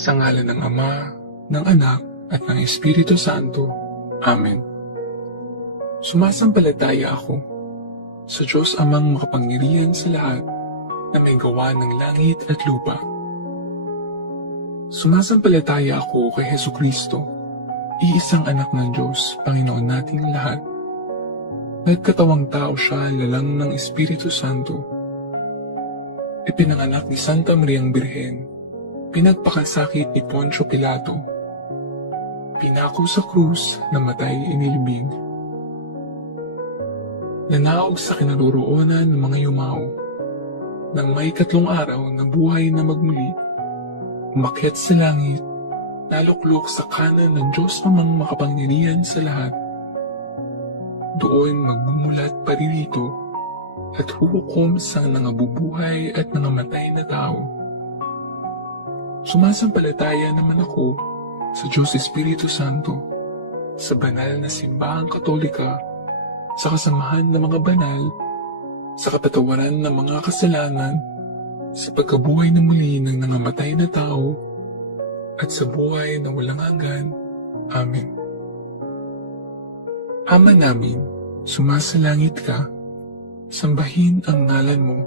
Sa ngalan ng Ama, ng Anak, at ng Espiritu Santo. Amen. Sumasampalataya ako sa Diyos Amang makapangyarihan sa lahat na may gawa ng langit at lupa. Sumasampalataya ako kay Hesukristo, iisang anak ng Diyos, Panginoon nating lahat. Nagkatawang tao siya lalang ng Espiritu Santo. Ipinanganak ni Santa Mariang Birhen, pinagpakasakit ni Poncio Pilato, pinako sa krus, namatay inilibing. Nanaog sa kinaroroonan ng mga yumao, nang may 3 araw na buhay na magmuli, umakyat sa langit, naluklok sa kanan ng Diyos Amang makapangyarihan sa lahat. Doon magbumulat paririto at huhukom sa nangabubuhay at nangamatay na tao. Sumasampalataya naman ako sa Diyos Espiritu Santo, sa banal na simbahang katolika, sa kasamahan ng mga banal, sa kapatawaran ng mga kasalanan, sa pagkabuhay na muli ng nangamatay na tao, at sa buhay na walang hanggan. Amen. Ama namin, sumasalangit ka, sambahin ang ngalan mo,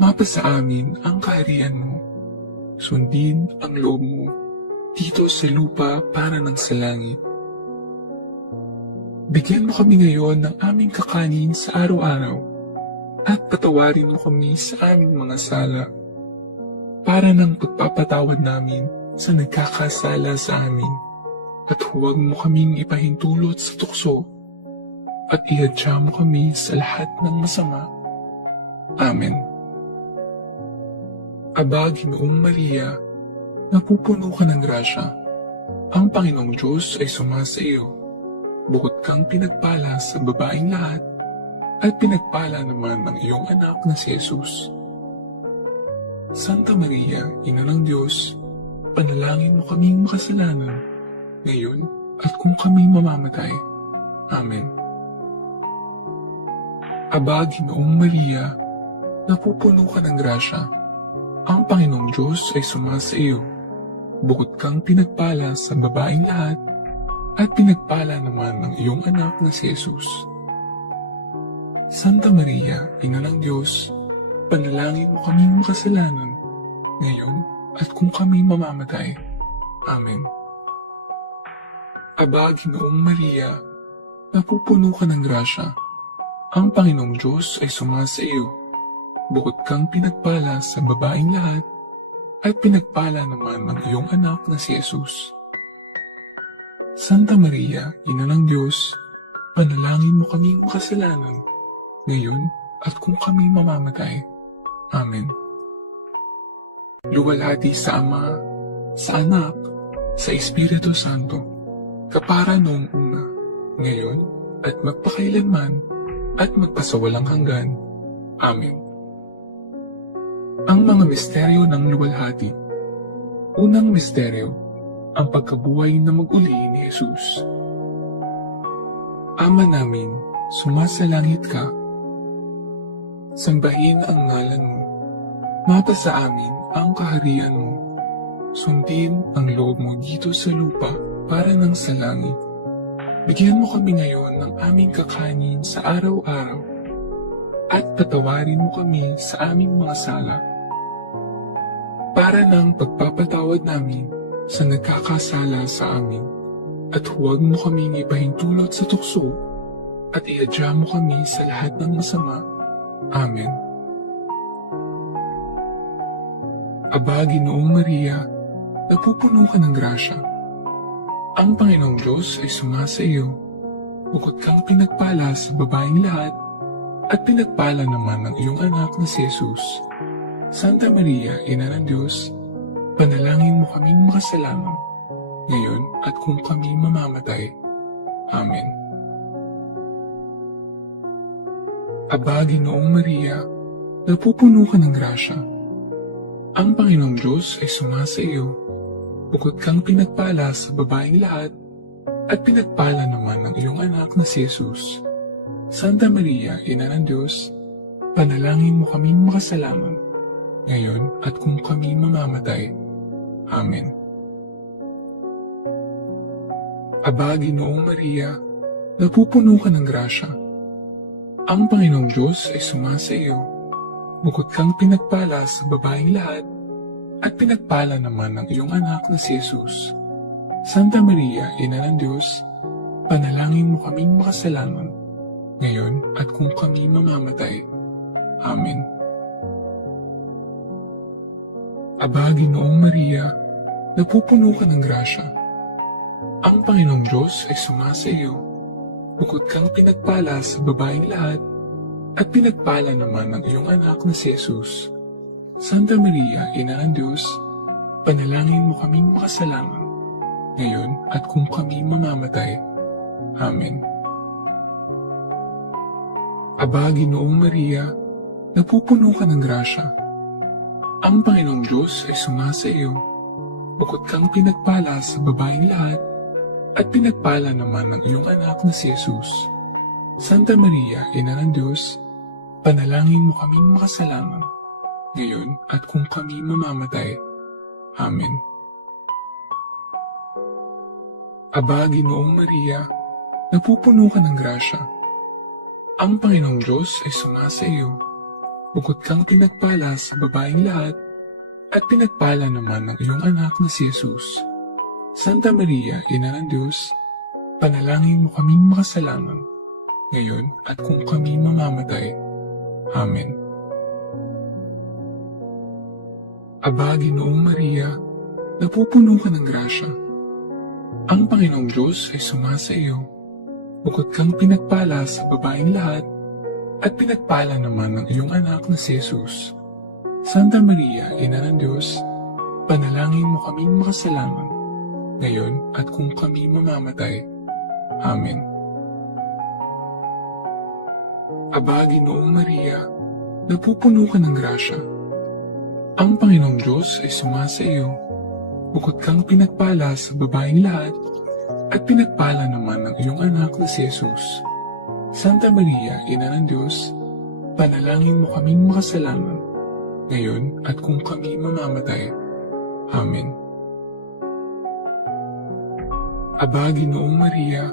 mapasa amin ang kaharian mo, sundin ang loob mo, dito sa lupa para ng sa langit. Bigyan mo kami ngayon ng aming kakanin sa araw-araw at patawarin mo kami sa aming mga sala para ng pagpapatawad namin sa nagkakasala sa amin, at huwag mo kaming ipahintulot sa tukso at ihadya mo kami sa lahat ng masama. Amen. Aba, Ginoong Maria, napupuno ka ng grasya. Ang Panginoong Diyos ay sumasa iyo. Bukod kang pinagpala sa babaeng lahat, at pinagpala naman ng iyong anak na si Jesus. Santa Maria, Ina ng Diyos, panalangin mo kaming makasalanan, ngayon at kung kami mamamatay. Amen. Aba, Ginoong Maria, napupuno ka ng grasya. Ang Panginoong Diyos ay sumasa iyo. Bukod kang pinagpala sa babaeng lahat, at pinagpala naman ng iyong anak na si Jesus. Santa Maria, Ina ng Diyos, panalangin mo kaming makasalanan, ngayon at kung kami mamamatay. Amen. Aba, Ginoong Maria, napupuno ka ng grasya. Ang Panginoong Diyos ay sumasa iyo. Bukod kang pinagpala sa babaeng lahat, at pinagpala naman ng iyong anak na si Jesus. Santa Maria, Ina ng Diyos, panalangin mo kaming makasalanan, ngayon at kung kami mamamatay. Amen. Luwalhati sa Ama, sa Anak, sa Espiritu Santo, kapara noong una, ngayon, at magpakailanman, at magpasawalang hanggan. Amen. Ang mga misteryo ng luwalhati. Unang misteryo, ang pagkabuhay na mag-uli ni Jesus. Ama namin, sumasalangit ka. Sambahin ang ngalan mo. Mapasa amin ang kaharian mo. Sundin ang loob mo dito sa lupa para ng sa langit. Bigyan mo kami ngayon ng aming kakanin sa araw-araw, at patawarin mo kami sa aming mga sala para ng pagpapatawad namin sa nagkakasala sa amin, at huwag mo kaming ipahintulot sa tukso at ihadya mo kami sa lahat ng masama. Amen. Aba, Ginoong Maria, napupuno ka ng grasya. Ang Panginoong Diyos ay sumasa iyo. Bukod kang pinagpala sa babaeng lahat, at pinagpala naman ng iyong anak na si Jesus. Santa Maria, Ina ng Diyos, panalangin mo kaming makasalanan, ngayon at kung kami mamamatay. Amen. Aba, Ginoong Maria, napupuno ka ng grasya. Ang Panginoong Diyos ay sumasa iyo. Bukod kang pinagpala sa babaeng lahat, at pinagpala naman ng iyong anak na si Jesus. Santa Maria, Ina ng Diyos, panalangin mo kaming makasalanan, ngayon at kung kami mamamatay. Amen. Aba, Ginoong Maria, napupuno ka ng grasya. Ang Panginoong Diyos ay sumasa iyo. Bukod kang pinagpala sa babaeng lahat, at pinagpala naman ng iyong anak na si Jesus. Santa Maria, Ina ng Diyos, panalangin mo kaming makasalanan, ngayon at kung kami mamamatay. Amen. Aba, Ginoong Maria, napupuno ka ng grasya. Ang Panginoong Diyos ay sumasa iyo. Bukod kang pinagpala sa babaeng lahat, at pinagpala naman ng iyong anak na si Jesus. Santa Maria, Ina ng Diyos, panalangin mo kaming makasalanan, ngayon at kung kami mamamatay. Amen. Aba, Ginoong Maria, napupuno ka ng grasya. Ang Panginoong Diyos ay sumasa iyo. Bukod kang pinagpala sa babaeng lahat, at pinagpala naman ng iyong anak na si Jesus. Santa Maria, Ina ng Diyos, panalangin mo kaming makasalanan, ngayon at kung kami mamamatay. Amen. Aba, Ginoong Maria, napupuno ka ng grasya. Ang Panginoong Diyos ay sumasa iyo. Bukod kang pinagpala sa babaeng lahat, at pinagpala naman ng iyong anak na si Jesus. Santa Maria, Ina ng Diyos, panalangin mo kaming makasalanan, ngayon at kung kami mamamatay. Amen. Aba, Ginoong Maria, napupuno ka ng grasya. Ang Panginoong Diyos ay sumasa iyo. Bukod kang pinagpala sa babaeng lahat, at pinagpala naman ng iyong anak na si Jesus. Santa Maria, Ina ng Diyos, panalangin mo kaming makasalanan, ngayon at kung kami mamamatay. Amen. Aba, Ginoong Maria, napupuno ka ng grasya. Ang Panginoong Diyos ay sumasa iyo. Bukod kang pinagpala sa babaeng lahat, at pinagpala naman ng iyong anak na si Jesus. Santa Maria, Ina ng Diyos, panalangin mo kaming makasalanan, ngayon at kung kami mamamatay. Amen. Aba, Ginoong Maria,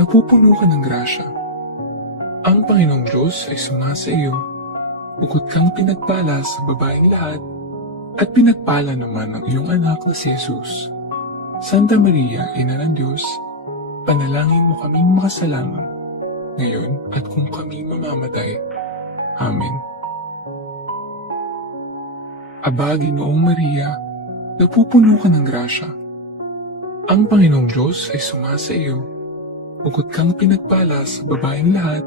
napupuno ka ng grasya. Ang Panginoong Diyos ay sumasa iyo. Bukod kang pinagpala sa babaeng lahat, at pinagpala naman ng iyong anak na si Jesus. Santa Maria, Ina ng Diyos, panalangin mo kaming makasalanan, ngayon at kung kami mamamatay. Amen. Aba, Ginoong Maria, napupuno ka ng grasya. Ang Panginoong Diyos ay sumasa iyo. Bukod kang pinagpala sa babaeng lahat,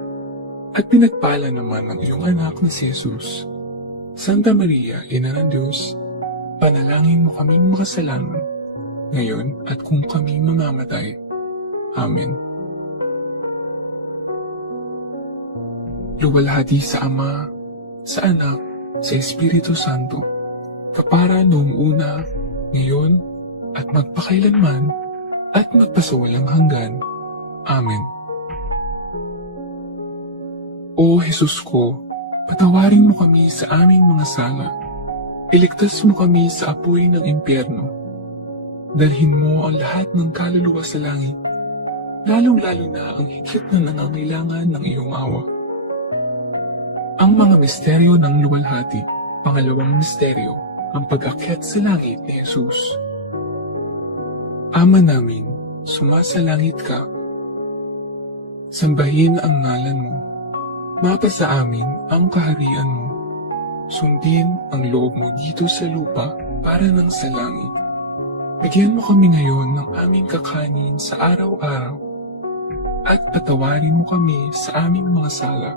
at pinagpala naman ng iyong anak na si Jesus. Santa Maria, Ina ng Diyos, panalangin mo kaming makasalanan, ngayon at kung kami mamamatay. Amen. Luwalhati sa Ama, sa Anak, sa Espiritu Santo, kapara noong una, ngayon, at magpakailanman, at magpasawalang hanggan. Amen. O Jesus ko, patawarin mo kami sa aming mga sala. Iligtas mo kami sa apoy ng impyerno. Dalhin mo ang lahat ng kaluluwa sa langit, lalong-lalo na ang higit na nangangailangan ng iyong awa. Ang mga misteryo ng luwalhati. Pangalawang misteryo, ang pag-akyat sa langit ni Jesus. Ama namin, sumasalangit ka. Sambahin ang ngalan mo. Mapasa amin ang kaharian mo. Sundin ang loob mo dito sa lupa para ng sa langit. Bigyan mo kami ngayon ng aming kakanin sa araw-araw at patawarin mo kami sa aming mga sala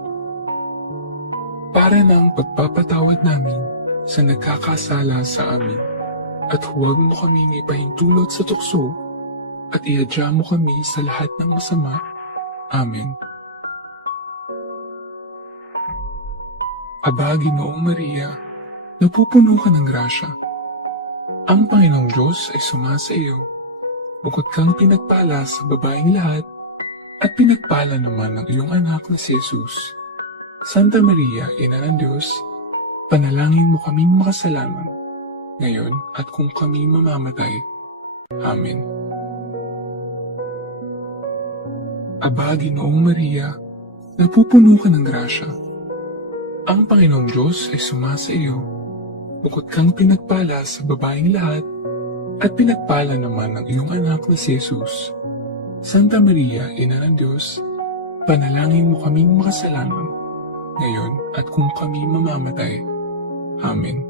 para ng pagpapatawad namin sa nagkakasala sa amin. At huwag mo kaming ipahintulot sa tukso at iadya mo kami sa lahat ng masama. Amen. Aba, Ginoong Maria, napupuno ka ng grasya. Ang Panginoong Diyos ay sumasa iyo. Bukod kang pinagpala sa babaeng lahat, at pinagpala naman ng iyong anak na si Jesus. Santa Maria, Ina ng Diyos, panalangin mo kaming makasalanan, ngayon at kung kami mamamatay. Amen. Aba, Ginoong Maria, napupuno ka ng grasya. Ang Panginoong Diyos ay sumasa iyo. Bukod kang pinagpala sa babaeng lahat, at pinagpala naman ang iyong anak na si Jesus. Santa Maria, Ina ng Diyos, panalangin mo kaming makasalanan, ngayon at kung kami mamamatay. Amen.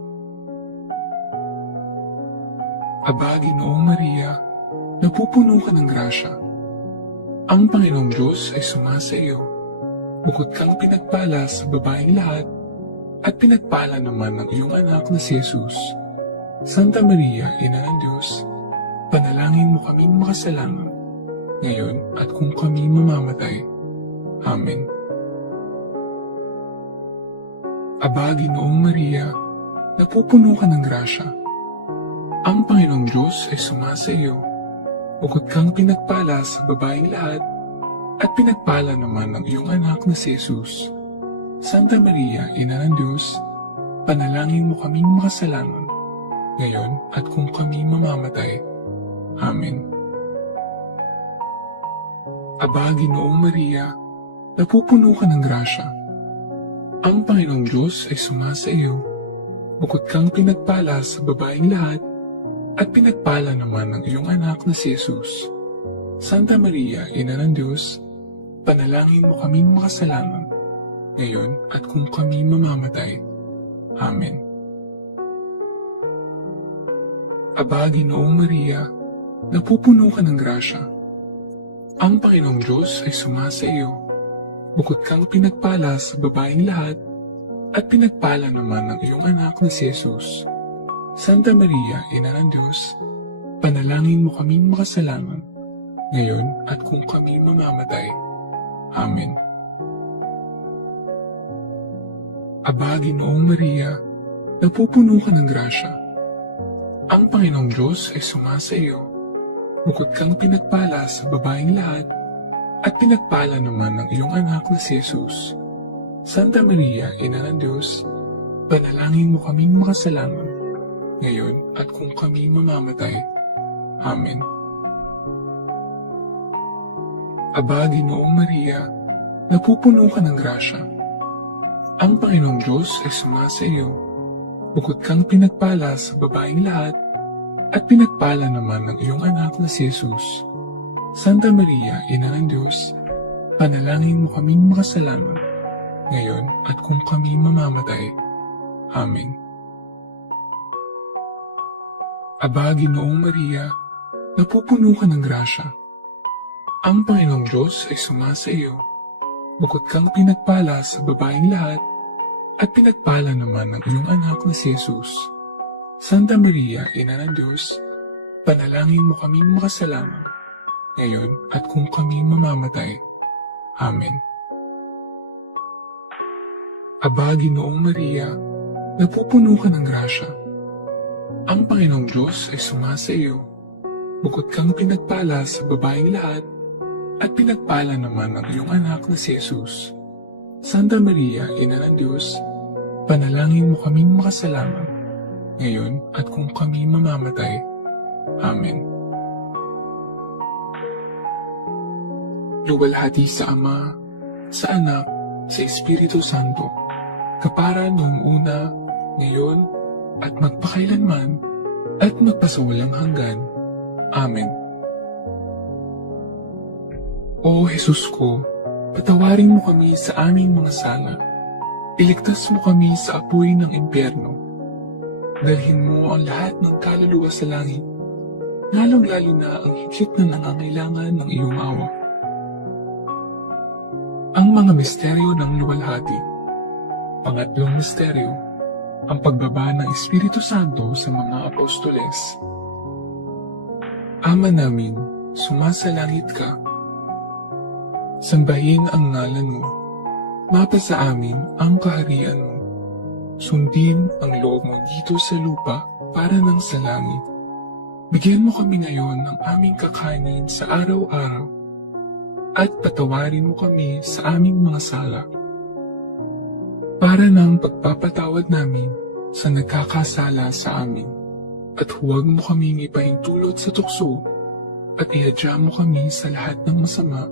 Aba, Ginoong Maria, napupuno ka ng grasya. Ang Panginoong Diyos ay sumasa iyo. Bukod kang pinagpala sa babaeng lahat, at pinagpala naman ang iyong anak na si Jesus. Santa Maria, Ina ng Diyos, panalangin mo kaming makasalanan, ngayon at kung kami mamamatay. Amen. Aba, Ginoong Maria, napupuno ka ng grasya. Ang Panginoong Diyos ay sumasa iyo. Bukod kang pinagpala sa babaeng lahat, at pinagpala naman ang iyong anak na si Jesus. Santa Maria, Ina ng Diyos, panalangin mo kaming makasalanan, ngayon at kung kami mamamatay. Amen. Aba, Ginoong Maria, napupuno ka ng grasya. Ang Panginoong Diyos ay sumasa iyo. Bukod kang pinagpala sa babaeng lahat, at pinagpala naman ang iyong anak na si Jesus. Santa Maria, Ina ng Diyos, panalangin mo kaming makasalanan, ngayon at kung kami mamamatay. Amen. Aba, Ginoong Maria, napupuno ka ng grasya. Ang Panginoong Diyos ay sumasa iyo. Bukod kang pinagpala sa babaeng lahat, at pinagpala naman ang iyong anak na si Jesus. Santa Maria, Ina ng Diyos, panalangin mo kaming makasalanan, ngayon at kung kami mamamatay. Amen. Aba, Ginoong Maria, napupuno ka ng grasya. Ang Panginoong Diyos ay sumasa iyo. Bukod kang pinagpala sa babaeng lahat, at pinagpala naman ang iyong anak na si Jesus. Santa Maria, Ina ng Diyos, panalangin mo kaming makasalanan, ngayon at kung kami mamamatay. Amen. Aba, Ginoong Maria, napupuno ka ng grasya. Ang Panginoong Diyos ay sumasa iyo. Bukod kang pinagpala sa babaeng lahat, at pinagpala naman ang iyong anak na si Jesus. Santa Maria, Ina ng Diyos, panalangin mo kaming makasalanan, ngayon at kung kami mamamatay. Amen. Aba, Ginoong Maria, napupuno ka ng grasya. Ang Panginoong Diyos ay sumasa iyo. Bukod kang pinagpala sa babaeng lahat, at pinagpala naman ang iyong anak na si Jesus. Santa Maria, Ina ng Diyos, panalangin mo kaming makasalanan, ngayon at kung kami mamamatay. Amen. Aba, Ginoong Maria, napupuno ka ng grasya. Ang Panginoong Diyos ay sumasa iyo. Bukod kang pinagpala sa babaeng lahat, at pinagpala naman ang iyong anak na si Jesus. Santa Maria, Ina ng Diyos, panalangin mo kaming makasalanan, ngayon at kung kami mamamatay. Amen. Luwalhati sa Ama, sa Anak, sa Espiritu Santo, kapara noong una, ngayon, at magpakailanman, at magpasawalang hanggan. Amen. O Jesus ko, patawarin mo kami sa aming mga sala. Iligtas mo kami sa apoy ng impyerno. Dalhin mo ang lahat ng kaluluwa sa langit, lalong-lalo na ang higit na nangangailangan ng iyong awa. Ang mga misteryo ng luwalhati. Pangatlong misteryo, ang pagbaba ng Espiritu Santo sa mga apostoles. Ama namin, sumasalangit ka. Sambahin ang ngalan mo. Mapasa amin ang kaharian mo. Sundin ang loob mo dito sa lupa para nang sa langit. Bigyan mo kami ngayon ng aming kakanin sa araw-araw at patawarin mo kami sa aming mga sala para nang pagpapatawad namin sa nagkakasala sa amin. at huwag mo kaming ipahintulot sa tukso, at ihadya mo kami sa lahat ng masama.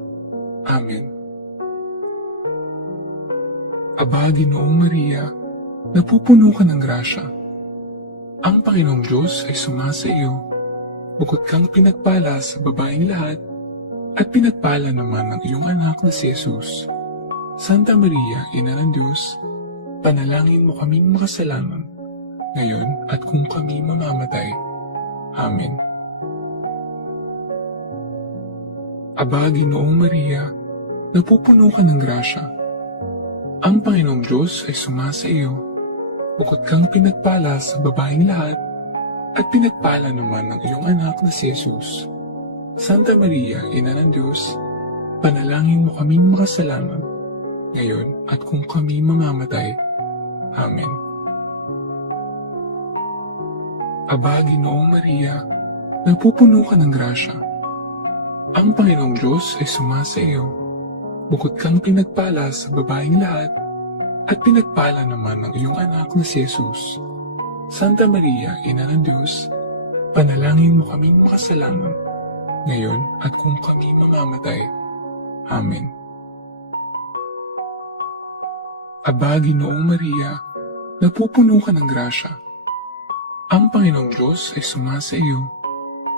Amen. Aba, Ginoong Maria, napupuno ka ng grasya. Ang Panginoong Diyos ay sumasa iyo. Bukod kang pinagpala sa babaeng lahat, at pinagpala naman ng iyong anak na si Jesus. Santa Maria, Ina ng Diyos, panalangin mo kaming makasalanan, ngayon at kung kami mamamatay. Amen. Aba, Ginoong Maria, napupuno ka ng grasya. Ang Panginoong Diyos ay sumasa iyo. Bukod kang pinagpala sa babaeng lahat, at pinagpala naman ng iyong anak na si Jesus. Santa Maria, Ina ng Diyos, panalangin mo kaming makasalanan, ngayon at kung kami mamamatay. Amen. Aba, Ginoong Maria, napupuno ka ng grasya. Ang Panginoong Diyos ay sumasa iyo. Bukod kang pinagpala sa babaeng lahat, at pinagpala naman ng iyong anak na si Jesus. Santa Maria, Ina ng Diyos, panalangin mo kaming makasalanan, ngayon at kung kami mamamatay. Amen. Aba, Ginoong Maria, napupuno ka ng grasya. Ang Panginoong Diyos ay sumasa iyo.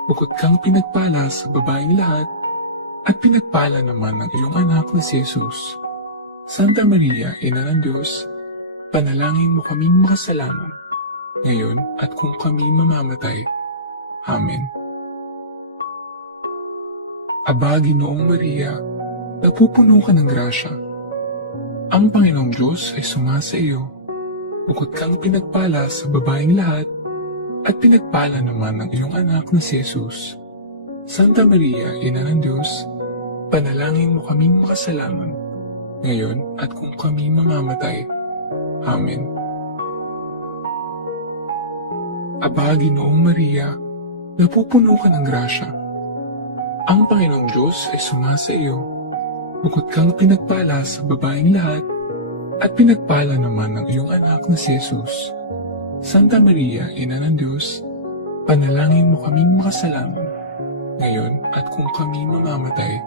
Bukod kang pinagpala sa babaeng lahat, at pinagpala naman ng iyong anak na si Jesus. Santa Maria, Ina ng Diyos, panalangin mo kaming makasalanan, ngayon at kung kami mamamatay. Amen. Aba, Ginoong Maria, napupuno ka ng grasya. Ang Panginoong Diyos ay sumasa iyo. Bukod kang pinagpala sa babaeng lahat, at pinagpala naman ng iyong anak na si Jesus. Santa Maria, Ina ng Diyos, panalangin mo kaming makasalanan, ngayon at kung kami mamamatay. Amen. Aba, Ginoong Maria, napupuno ka ng grasya. Ang Panginoong Diyos ay sumasa iyo. Bukod kang pinagpala sa babaeng lahat, at pinagpala naman ng iyong anak na si Jesus. Santa Maria, Ina ng Diyos, panalangin mo kaming makasalanan, ngayon at kung kami mamamatay.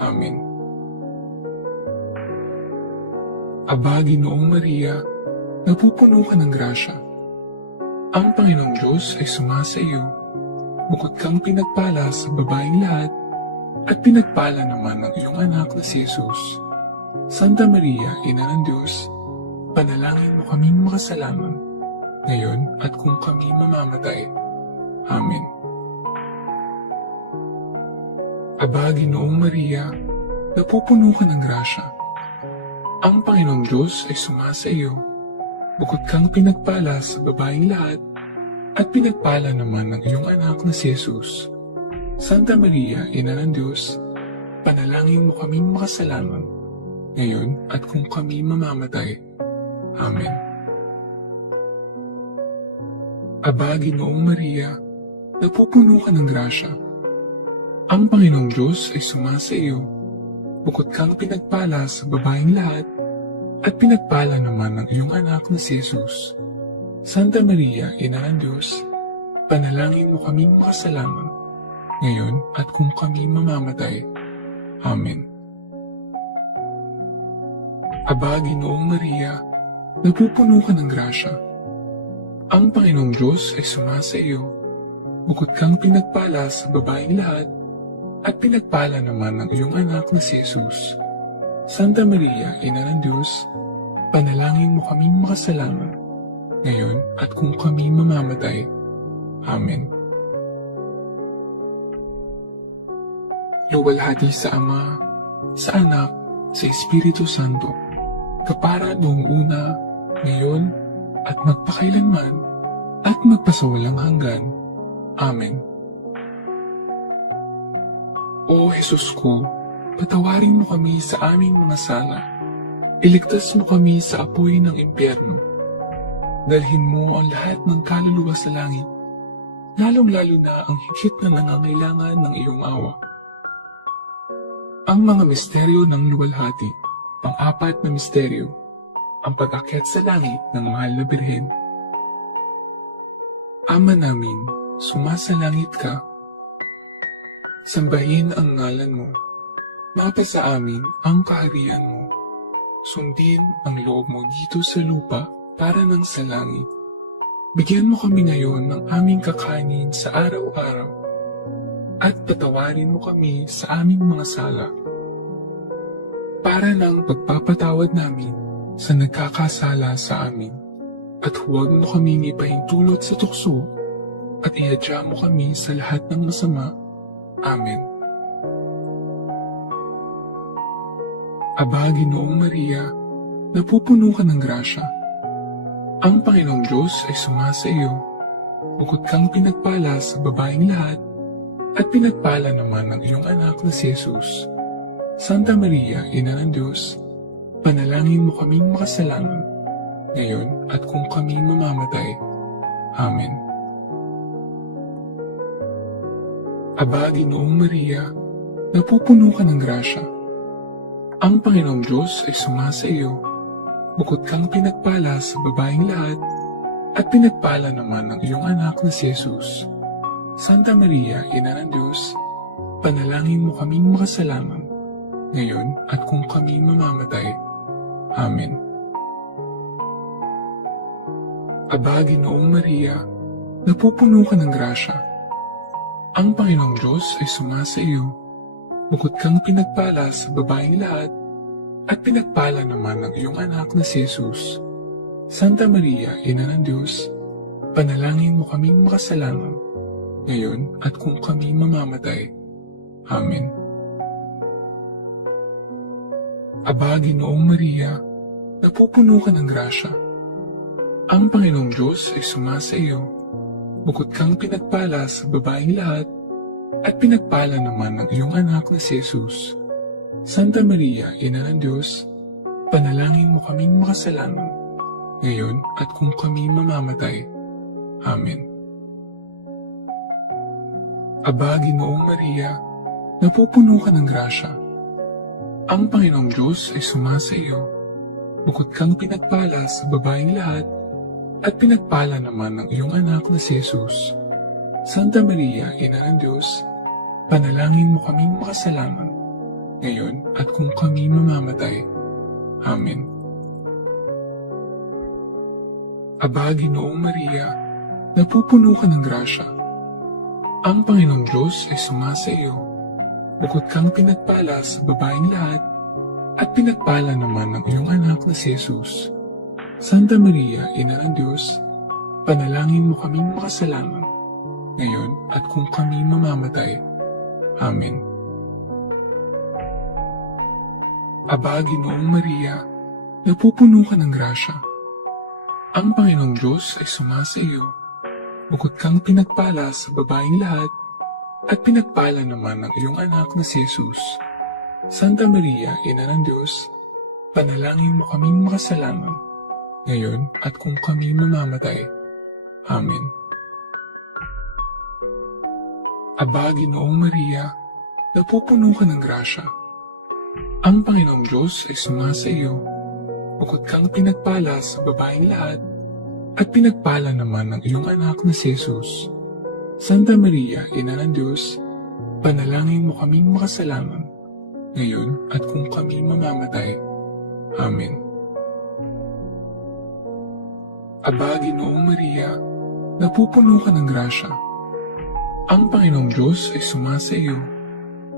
Amen. Aba, Ginoong Maria, napupuno ka ng grasya. Ang Panginoong Diyos ay sumasa iyo. Bukod kang pinagpala sa babaeng lahat, at pinagpala naman ng iyong anak na si Jesus. Santa Maria, Ina ng Diyos, panalangin mo kaming makasalanan, ngayon at kung kami mamamatay. Amen. Aba, Ginoong Maria, napupuno ka ng grasya. Ang Panginoong Diyos ay sumasa iyo. Bukod kang pinagpala sa babaeng lahat, at pinagpala naman ng iyong anak na si Jesus. Santa Maria, Ina ng Diyos, panalangin mo kaming makasalanan, ngayon at kung kami mamamatay. Amen. Aba, Ginoong Maria, napupuno ka ng grasya. Ang Panginoong Diyos ay sumasa iyo. Bukod kang pinagpala sa babaeng lahat, at pinagpala naman ng iyong anak na si Jesus. Santa Maria, Ina ng Diyos, panalangin mo kaming makasalanan, ngayon at kung kami mamamatay. Amen. Aba, Ginoong Maria, napupuno ka ng grasya. Ang Panginoong Diyos ay sumasa iyo. Bukod kang pinagpala sa babaeng lahat, at pinagpala naman ng iyong anak na si Jesus. Santa Maria, Ina ng Diyos, panalangin mo kaming makasalanan, ngayon at kung kami mamamatay. Amen. Luwalhati sa Ama, sa Anak, sa Espiritu Santo, kapara noong una, ngayon, at magpakailanman, at magpasawalang hanggan. Amen. O Jesus ko, patawarin mo kami sa aming mga sala. Iligtas mo kami sa apoy ng impyerno. Dalhin mo ang lahat ng kaluluwa sa langit, lalong-lalo na ang higit na nangangailangan ng iyong awa. Ang mga misteryo ng luwalhati, pang-apat na misteryo, ang pag-akyat sa langit ng mahal na Birhen. Ama namin, sumasalangit ka. Sambahin ang ngalan mo. Mapasa amin ang kaharian mo. Sundin ang loob mo dito sa lupa para ng sa langit. Bigyan mo kami ngayon ng aming kakanin sa araw-araw. At patawarin mo kami sa aming mga sala. Para ng pagpapatawad namin sa nagkakasala sa amin. At huwag mo kaming ipahintulot sa tukso at ihadya mo kami sa lahat ng masama. Amen. Aba, Ginoong Maria, napupuno ka ng grasya. Ang Panginoong Diyos ay sumasa iyo. Bukod kang pinagpala sa babaeng lahat, at pinagpala naman ng iyong anak na si Jesus. Santa Maria, Ina ng Diyos, panalangin mo kaming makasalanan, ngayon at kung kami mamamatay. Amen. Aba, Ginoong Maria, napupuno ka ng grasya. Ang Panginoong Diyos ay sumasa iyo. Bukod kang pinagpala sa babaeng lahat, at pinagpala naman ng iyong anak na si Jesus. Santa Maria, Ina ng Diyos, panalangin mo kaming makasalanan, ngayon at kung kami mamamatay. Amen. Aba, Ginoong Maria, napupuno ka ng grasya. Ang Panginoong Diyos ay sumasa iyo. Bukod kang pinagpala sa babaeng lahat, at pinagpala naman ng iyong anak na si Jesus. Santa Maria, Ina ng Diyos, panalangin mo kaming makasalanan, ngayon at kung kami mamamatay. Amen. Aba, Ginoong Maria, napupuno ka ng grasya. Ang Panginoong Diyos ay sumasa iyo. Bukod kang pinagpala sa babaeng lahat, at pinagpala naman ng iyong anak na si Jesus. Santa Maria, Ina ng Diyos, panalangin mo kaming makasalanan, ngayon at kung kami mamamatay. Amen. Aba, Ginoong Maria, napupuno ka ng grasya. Ang Panginoong Diyos ay sumasa iyo. Bukod kang pinagpala sa babaeng lahat, at pinagpala naman ng iyong anak na si Jesus. Santa Maria, Ina ng Diyos, panalangin mo kaming makasalanan, ngayon at kung kami mamamatay. Amen. Aba, Ginoong Maria, napupuno ka ng grasya. Ang Panginoong Diyos ay sumasa iyo. Bukod kang pinagpala sa babaeng lahat, at pinagpala naman ng iyong anak na si Jesus. Santa Maria, Ina ng Diyos, panalangin mo kaming makasalanan, ngayon at kung kami mamamatay. Amen. Aba, Ginoong Maria, napupuno ka ng grasya. Ang Panginoong Diyos ay sumasa iyo. Bukod kang pinagpala sa babaeng lahat, at pinagpala naman ng iyong anak na si Jesus. Santa Maria, Ina ng Diyos, panalangin mo kaming makasalanan, ngayon at kung kami mamamatay. Amen. Aba, Ginoong Maria, napupuno ka ng grasya. Ang Panginoong Diyos ay sumasa iyo. Bukod kang pinagpala sa babaeng lahat, at pinagpala naman ng iyong anak na si Jesus. Santa Maria, Ina ng Diyos, panalangin mo kaming makasalanan, ngayon at kung kami mamamatay. Amen. Aba, Ginoong Maria, napupuno ka ng grasya. Ang Panginoong Diyos ay sumasa iyo.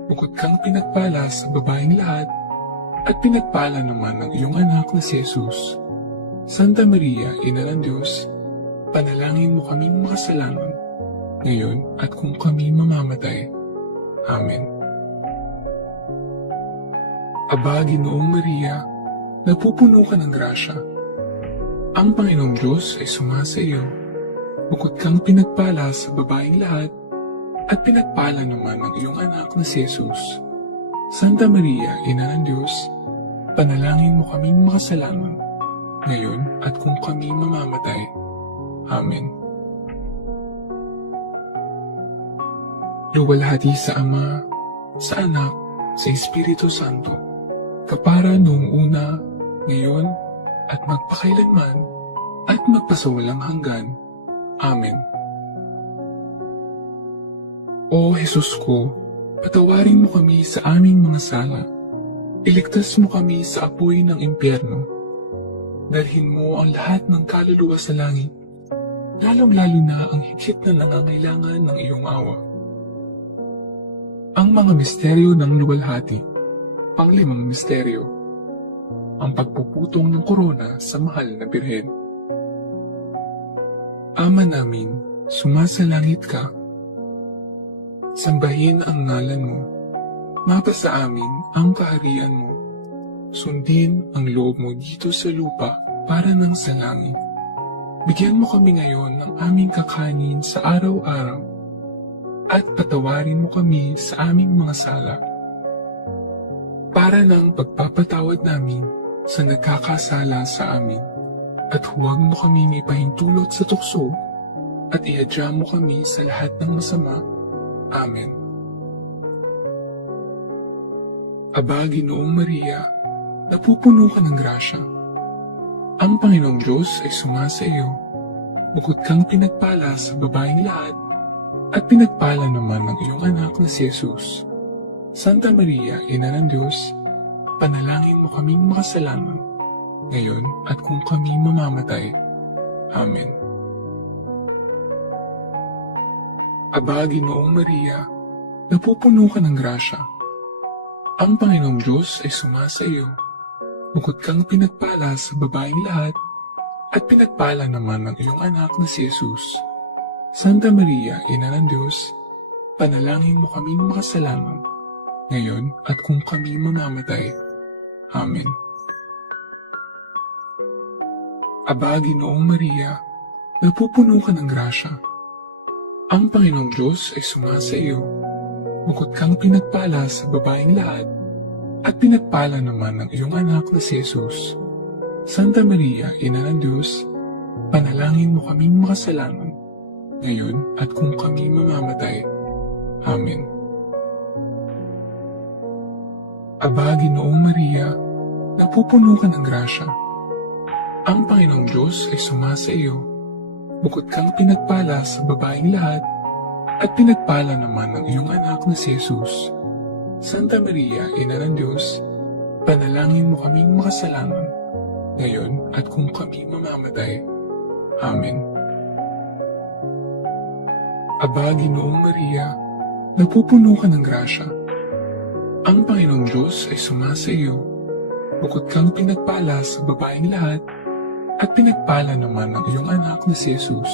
Bukod kang pinagpala sa babaeng lahat, at pinagpala naman ng iyong anak na si Jesus. Santa Maria, Ina ng Diyos, panalangin mo kaming makasalanan, ngayon at kung kami mamamatay. Amen. Aba, Ginoong Maria, napupuno ka ng grasya. Ang Panginoong Diyos ay sumasa iyo. Bukod kang pinagpala sa babaeng lahat, at pinagpala naman ng iyong anak na si Jesus. Santa Maria, Ina ng Diyos, panalangin mo kaming makasalanan, ngayon at kung kami mamamatay. Amen. Luwalhati sa Ama, sa Anak, sa Espiritu Santo, kapara noong una, ngayon, at magpakailanman, at magpasawalang hanggan. Amen. O Jesus ko, patawarin mo kami sa aming mga sala. Iligtas mo kami sa apoy ng impyerno. Dalhin mo ang lahat ng kaluluwa sa langit, lalong-lalo na ang higit na nangangailangan ng iyong awa. Ang mga misteryo ng luwalhati. Panglimang misteryo. Ang pagpuputong ng korona sa mahal na birhen. Ama namin, sumasalangit ka. Sambahin ang ngalan mo. Mapasa amin ang kaharian mo. Sundin ang loob mo dito sa lupa para ng sa langit. Bigyan mo kami ngayon ng aming kakanin sa araw-araw at patawarin mo kami sa aming mga sala para ng pagpapatawad namin sa nagkakasala sa amin, at huwag mo kami ipahintulot sa tukso at ihadya mo kami sa lahat ng masama. Amen. Aba, Ginoong Maria, napupuno ka ng grasya. Ang Panginoong Diyos ay sumasa iyo. Bukod kang pinagpala sa babaeng lahat, at pinagpala naman ng iyong anak na si Jesus. Santa Maria, Ina ng Diyos, panalangin mo kaming makasalanan, ngayon at kung kami mamamatay. Amen. Aba, Ginoong Maria, napupuno ka ng grasya. Ang Panginoong Diyos ay sumasa iyo. Bukod kang pinagpala sa babaeng lahat, at pinagpala naman ng iyong anak na si Jesus. Santa Maria, Ina ng Diyos, panalangin mo kaming makasalanan, ngayon at kung kami mamamatay. Amen. Aba, Ginoong Maria, napupuno ka ng grasya. Ang Panginoong Diyos ay sumasa iyo. Bukod kang pinagpala sa babaeng lahat, at pinagpala naman ng iyong anak na si Jesus. Santa Maria, Ina ng Diyos, panalangin mo kaming makasalanan, ngayon at kung kami mamamatay. Amen. Aba, Ginoong Maria, napupuno ka ng grasya. Ang Panginoong Diyos ay sumasa iyo. Bukod kang pinagpala sa babaeng lahat, at pinagpala naman ng iyong anak na si Jesus. Santa Maria, Ina ng Diyos, panalangin mo kaming makasalanan, ngayon at kung kami mamamatay. Amen. Aba, Ginoong Maria, napupuno ka ng grasya. Ang Panginoong Diyos ay sumasa iyo. Bukod kang pinagpala sa babaeng lahat, at pinagpala naman ng iyong anak na si Jesus.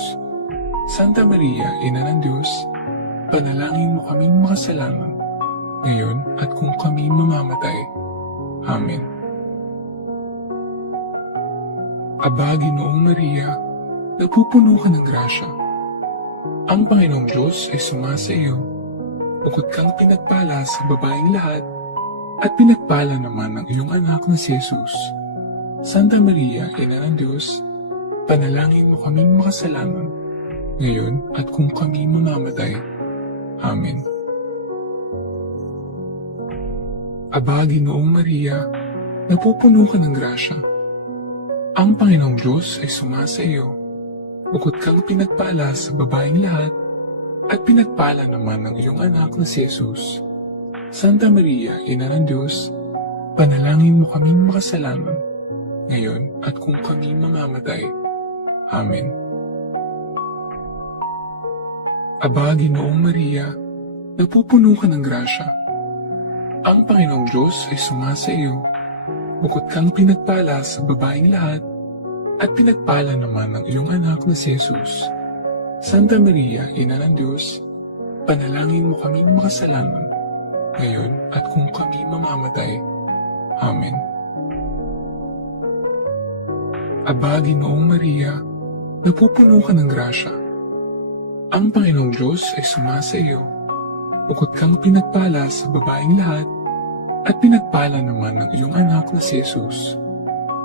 Santa Maria, Ina ng Diyos, panalangin mo kaming makasalanan, ngayon at kung kami mamamatay. Amen. Aba, Ginoong Maria, napupuno ka ng grasya. Ang Panginoong Diyos ay sumasa iyo. Bukod kang pinagpala sa babaeng lahat, at pinagpala naman ng iyong anak na si Jesus. Santa Maria, Ina ng Diyos, panalangin mo kaming makasalanan, ngayon at kung kami mamamatay. Amen. Aba, Ginoong Maria, napupuno ka ng grasya. Ang Panginoong Diyos ay sumasa iyo. Bukod kang pinagpala sa babaeng lahat, at pinagpala naman ng iyong anak na si Jesus. Santa Maria, Ina ng Diyos, panalangin mo kaming makasalanan, ngayon at kung kami mamamatay. Amen. Aba, Ginoong Maria, napupuno ka ng grasya. Ang Panginoong Diyos ay sumasa iyo. Bukod kang pinagpala sa babaeng lahat, at pinagpala naman ng iyong anak na si Jesus. Santa Maria, Ina ng Diyos, panalangin mo kaming makasalanan, ngayon at kung kami mamamatay. Amen. Aba, Ginoong Maria, napupuno ka ng grasya. Ang Panginoong Diyos ay sumasa iyo. Bukod kang pinagpala sa babaeng lahat, at pinagpala naman ng iyong anak na si Jesus.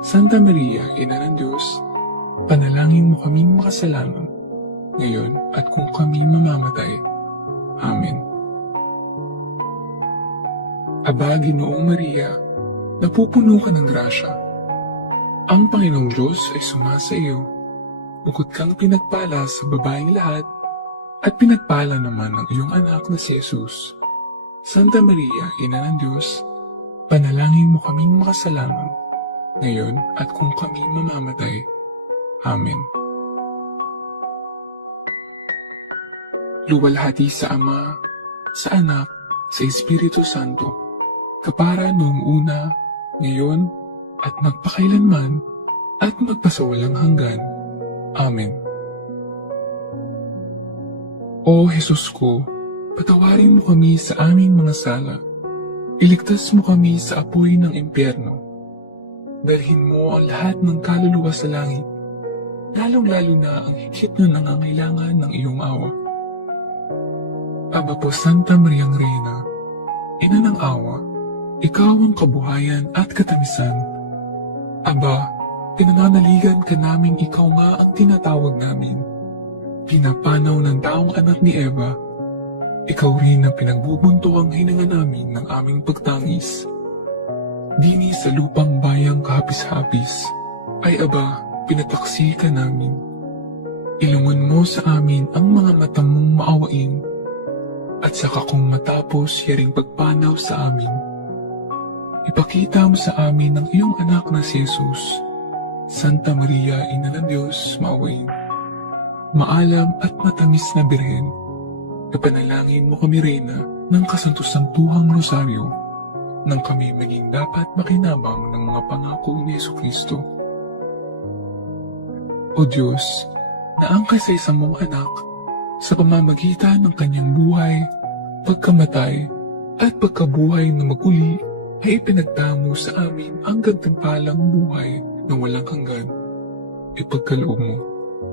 Santa Maria, Ina ng Diyos, panalangin mo kaming makasalanan, ngayon at kung kami mamamatay. Amen. Aba, Ginoong Maria, napupuno ka ng grasya. Ang Panginoong Diyos ay sumasa iyo. Bukod kang pinagpala sa babaeng lahat, at pinagpala naman ng iyong anak na si Jesus. Santa Maria, Ina ng Diyos, panalangin mo kaming makasalanan, ngayon at kung kami mamamatay. Amen. Luwalhati sa Ama, sa Anak, sa Espiritu Santo, kapara noong una, ngayon, at magpakailanman, at magpasawalang hanggan. Amen. O Jesus ko, patawarin mo kami sa aming mga sala. Iligtas mo kami sa apoy ng impyerno. Dalhin mo ang lahat ng kaluluwa sa langit, lalong-lalo na ang higit na nangangailangan ng iyong awa. Aba po Santa Mariang Reyna, Ina ng awa, ikaw ang kabuhayan at katamisan. Aba, pinananaligan ka naming ikaw nga ang tinatawag namin. Pinapanaw ng taong anak ni Eva, ikaw rin ang pinagbubunto ang hininga namin ng aming pagtangis. Dini sa lupang bayang kahapis-hapis, ay aba, pinataksi ka namin. Ilungon mo sa amin ang mga mata mong maawain, at saka kung matapos yaring pagpanaw sa amin, ipakita mo sa amin ang iyong anak na si Jesus. Santa Maria, Ina ng Diyos, maawain. Maalam at matamis na Birhen, kapanalangin mo kami, Reyna, ng kasanto-santuhang rosaryo, nang kami maging dapat makinabang ng mga pangako ni Jesucristo. O Diyos, na ang kaisa-isang mong anak, sa pamamagitan ng kanyang buhay, pagkamatay, at pagkabuhay na maguli, ay ipinagdamo sa amin ang gantimpalang buhay na walang hanggan. Ipagkaloob mo,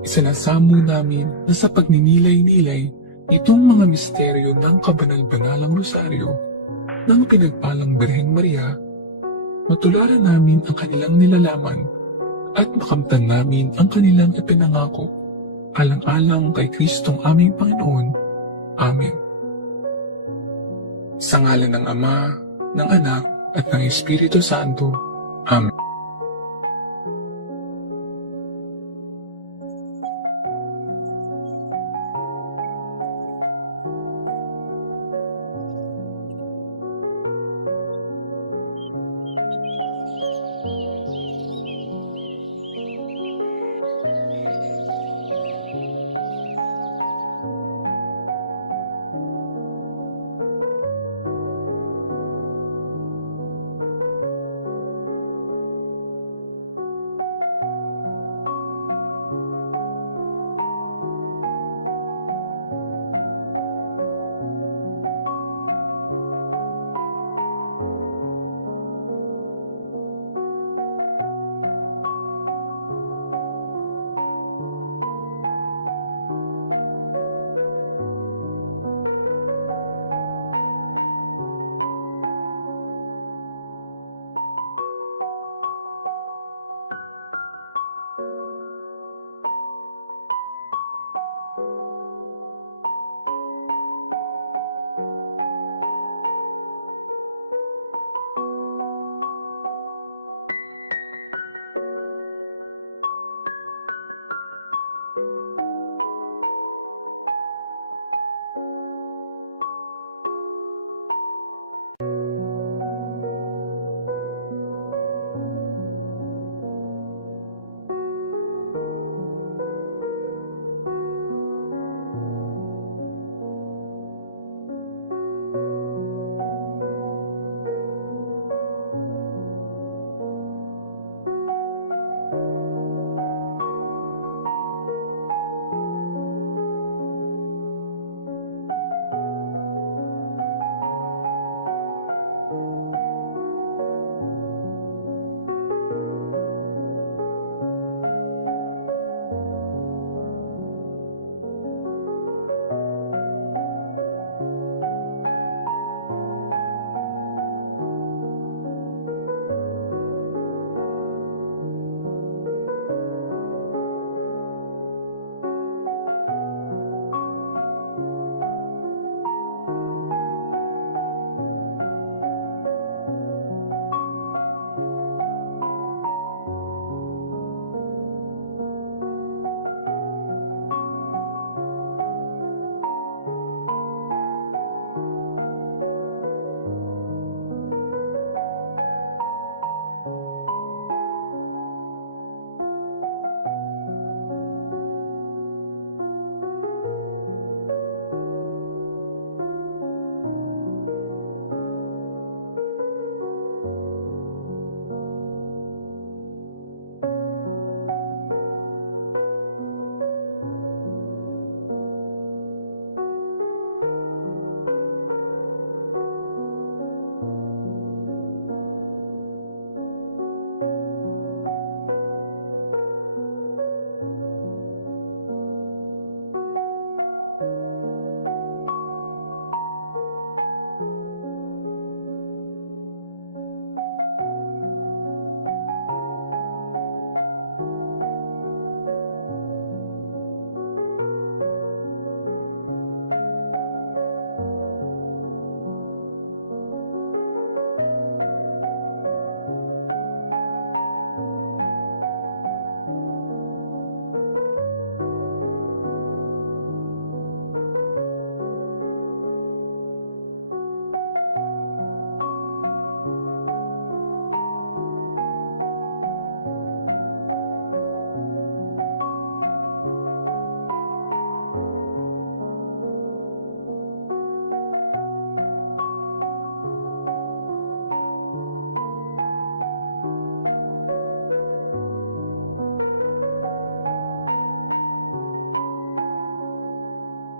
isinasamo namin na sa pagninilay-nilay itong mga misteryo ng kabanal-banalang rosaryo ng pinagpalang Birheng Maria, matularan namin ang kanilang nilalaman at makamtan namin ang kanilang ipinangako, alang-alang kay Kristong aming Panginoon. Amen. Sa ngalan ng Ama, ng Anak, at ng Espiritu Santo. Amen.